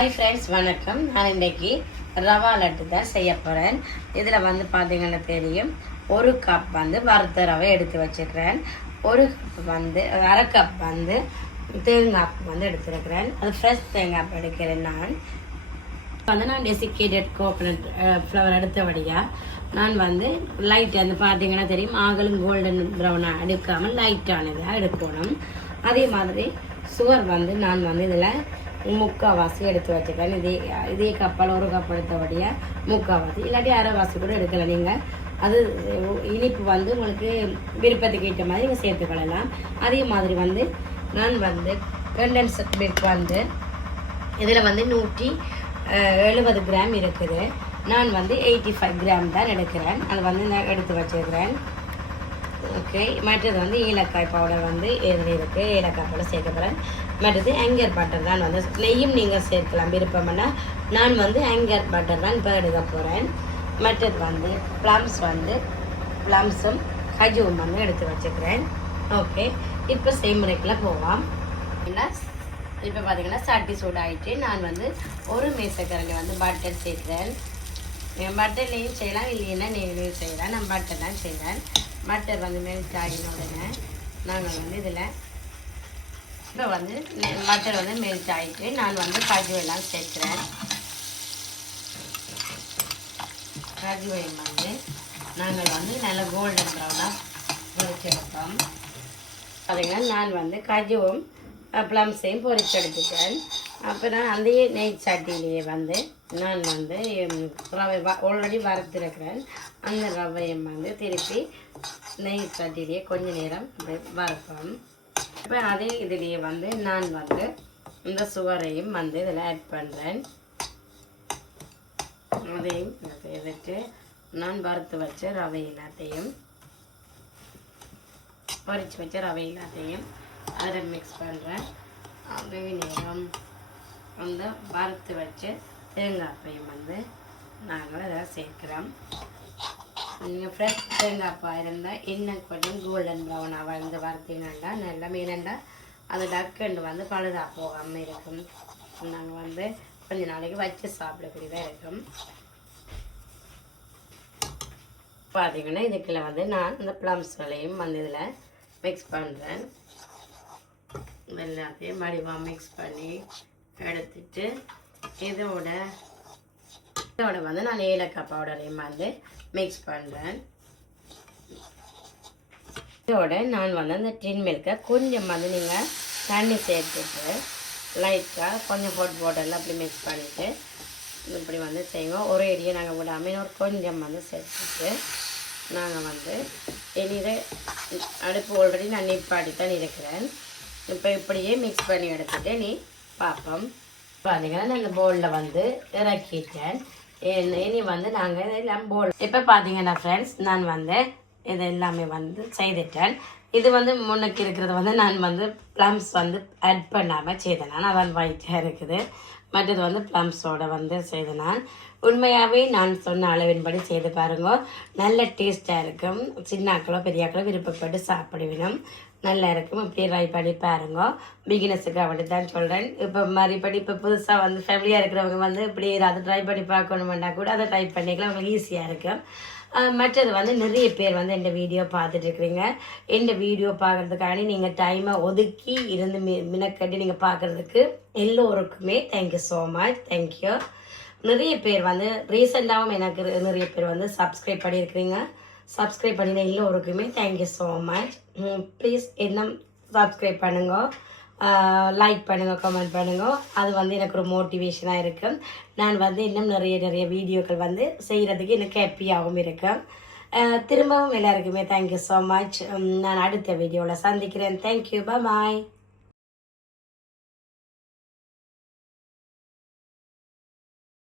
Hi friends, வணக்கம். நான் இன்றைக்கி ரவா லட்டு தான் செய்ய போகிறேன். இதில் வந்து பார்த்திங்கன்னா தெரியும், ஒரு கப் வந்து வறுத்த ரவை எடுத்து வச்சுக்கிறேன். ஒரு கப் வந்து அரை கப் வந்து தேங்காய் வந்து எடுத்துருக்கிறேன். அது ஃப்ரெஷ் தேங்காய் எடுக்கிறேன். நான் டெசிகேட்டட் கோகோனட் ஃப்ளவர் எடுத்தபடியாக நான் வந்து லைட் அந்த பார்த்திங்கன்னா தெரியும், ஆகலும் கோல்டன் ப்ரௌனாக எடுக்காமல் லைட்டானதாக எடுக்கணும். அதே மாதிரி சுகர் வந்து நான் வந்து இதில் முக்கால்வாசி எடுத்து வச்சுக்கிறேன். இதே கப்பால் ஒரு கப் எடுத்தபடியாக முக்கால்வாசி, இல்லாட்டி அரைவாசி கூட எடுக்கலாம். நீங்கள் அது இனிப்பு வந்து உங்களுக்கு விருப்பத்துக்கு ஏற்ற மாதிரி நீங்கள் சேர்த்துக்கொள்ளலாம். அதே மாதிரி வந்து நான் வந்து கண்டென்ஸ்ட் மில்க் வந்து இதில் வந்து 170 கிராம் இருக்குது. நான் வந்து 85 கிராம் தான் எடுக்கிறேன். அது வந்து நான் எடுத்து வச்சுக்கிறேன். ஓகே, மற்றது வந்து ஏலக்காய் பவுடர் வந்து இதில் இருக்குது. ஏலக்காய் பவுடர் சேர்க்க போகிறேன். மற்றது ஆங்கர் பட்டர் தான் வந்து நெய்யும் நீங்கள் சேர்க்கலாம் விருப்பம்னா. நான் வந்து ஆங்கர் பட்டர் தான் இப்போ எடுக்க போகிறேன். மற்றது வந்து ப்ளம்ஸும் கஜுவும் வந்து எடுத்து வச்சுக்கிறேன். ஓகே, இப்போ செய்முறைக்குள்ளே போகலாம். இப்போ பார்த்தீங்கன்னா சட்டி சூடாகிட்டு நான் வந்து ஒரு மேசக்கரண்டி வந்து பட்டர் சேர்க்கிறேன். பட்டர்லேயும் செய்யலாம், இல்லைன்னா நெய்லையும் செய்யலாம். நான் பட்டர் தான் செய்கிறேன். பட்டர் வந்து மெல்ட் ஆகின உடனே நாங்கள் வந்து இதில் இப்போ வந்து பட்டர் வந்து மெல்ட் ஆகிட்டு நான் வந்து கஜுவெல்லாம் சேர்க்குறேன். கஜுவையும் வந்து நாங்கள் வந்து நல்ல கோல்டன் ப்ரௌனாக பொரிச்செடுப்போம். பார்த்தீங்கன்னா நான் வந்து கஜுவும் ப்ளம்ஸையும் பொரிச்செடுத்துட்டேன். அப்புறம் அந்த நெய் சட்டிலேயே வந்து நான் வந்து ரவை ஆல்ரெடி வறுத்துருக்கிறேன். அந்த ரவையை வந்து திருப்பி நெய் சட்டிலேயே கொஞ்ச நேரம் வறுப்போம். இப்போ அதே இதுலேயே வந்து நான் வந்து இந்த சுகரையும் வந்து இதில் ஆட் பண்ணுறேன். அதையும் செய்துட்டு நான் வறுத்து வச்ச ரவை எல்லாத்தையும் பொரிச்சு வச்ச ரவை எல்லாத்தையும் அதில் மிக்ஸ் பண்ணுறேன். அதே நேரம் அந்த வறுத்து வச்ச தேங்காய்ப்பையும் வந்து நாங்கள் அதை சேர்க்குறோம். நீங்கள் ஃப்ரெஷ் தேங்காய்ப்பாய் இருந்தால் இன்னும் கொஞ்சம் கோல்டன் ப்ரௌனாக வந்து வறுத்தீங்கன்னா நல்லா மீனண்டா அது டக்குண்டு வந்து பழுதாக போகாமல் இருக்கும். நாங்கள் வந்து கொஞ்ச நாளைக்கு வச்சு சாப்பிடக்கூடியதாக இருக்கும். பார்த்தீங்கன்னா இதுக்குள்ள வந்து நான் இந்த ப்ளம்ஸ்களையும் வந்து இதில் மிக்ஸ் பண்ணுறேன். எல்லாத்தையும் மடிவாக மிக்ஸ் பண்ணி எடுத்துட்டு இதோட வந்து நான் ஏலக்காய் பவுடரையும் வந்து மிக்ஸ் பண்ணுறேன். இதோட நான் வந்து அந்த டின் மில்கை கொஞ்சம் வந்து நீங்கள் தண்ணி சேர்த்துட்டு லைட்டாக கொஞ்சம் போட்டெல்லாம் அப்படி மிக்ஸ் பண்ணிவிட்டு இப்படி வந்து செய்வோம். ஒரே அடியை நாங்கள் விடாமல் ஒரு கொஞ்சம் வந்து சேர்த்துட்டு நாங்கள் வந்து இனிதை அடுப்பு ஆல்ரெடி நான் நிப்பாட்டி தான் இருக்கிறேன். இப்போ இப்படியே மிக்ஸ் பண்ணி எடுத்துகிட்டு நீ பார்ப்போம். பார்த்தீங்கன்னா நான் இந்த பவுலில் வந்து இறக்கிட்டேன். இனி வந்து நாங்கள் இதெல்லாம் பவுல் இப்போ பார்த்தீங்கன்னா ஃப்ரெண்ட்ஸ், நான் வந்து இது எல்லாமே வந்து செய்துட்டேன். இது வந்து முன்னுக்கு இருக்கிறது வந்து நான் வந்து ப்ளம்ஸ் வந்து ஆட் பண்ணாமல் செய்தேன். நான் அதான் ஒயிட்டாக இருக்குது. மற்றது வந்து ப்ளம்ஸோடு வந்து செய்தேன். நான் உண்மையாகவே நான் சொன்ன அளவின்படி செய்து பாருங்க, நல்ல டேஸ்ட்டாக இருக்கும். சின்னாக்களோ பெரியாக்களோ விருப்பப்பட்டு சாப்பிடுவினோம், நல்லா இருக்கும். இப்படி ட்ரை பண்ணி பாருங்க. பிகினஸுக்கு அப்படி தான் சொல்கிறேன். இப்போ மறுபடி இப்போ புதுசாக வந்து ஃபேமிலியாக இருக்கிறவங்க வந்து இப்படி ஏதாவது ட்ரை பண்ணி பார்க்கணுமெண்டா கூட அதை ட்ரை பண்ணிக்கலாம், உங்களுக்கு ஈஸியாக இருக்கும். மற்றது வந்து நிறைய பேர் வந்து இந்த வீடியோ பார்த்துட்ருக்குறீங்க. இந்த வீடியோ பார்க்குறதுக்காண்டி நீங்கள் டைமை ஒதுக்கி இருந்து மினக்கட்டி நீங்கள் பார்க்குறதுக்கு எல்லோருக்குமே தேங்க்யூ ஸோ மச். தேங்க்யூ. நிறைய பேர் வந்து ரீசெண்டாகவும் எனக்கு நிறைய பேர் வந்து சப்ஸ்கிரைப் பண்ணியிருக்கிறீங்க. சப்ஸ்கிரைப் பண்ணின எல்லோருக்குமே தேங்க்யூ ஸோ மச். ப்ளீஸ் இன்னும் சப்ஸ்கிரைப் பண்ணுங்க, லைக் பண்ணுங்க, கமெண்ட் பண்ணுங்க. அது வந்து எனக்கு ஒரு மோட்டிவேஷனாக இருக்கும். நான் வந்து இன்னும் நிறைய வீடியோக்கள் வந்து செய்கிறதுக்கு எனக்கு ஹாப்பியாகவும் இருக்கும். திரும்பவும் எல்லாருக்குமே தேங்க்யூ ஸோ மச். நான் அடுத்த வீடியோவில் சந்திக்கிறேன். தேங்க்யூ, பாய்.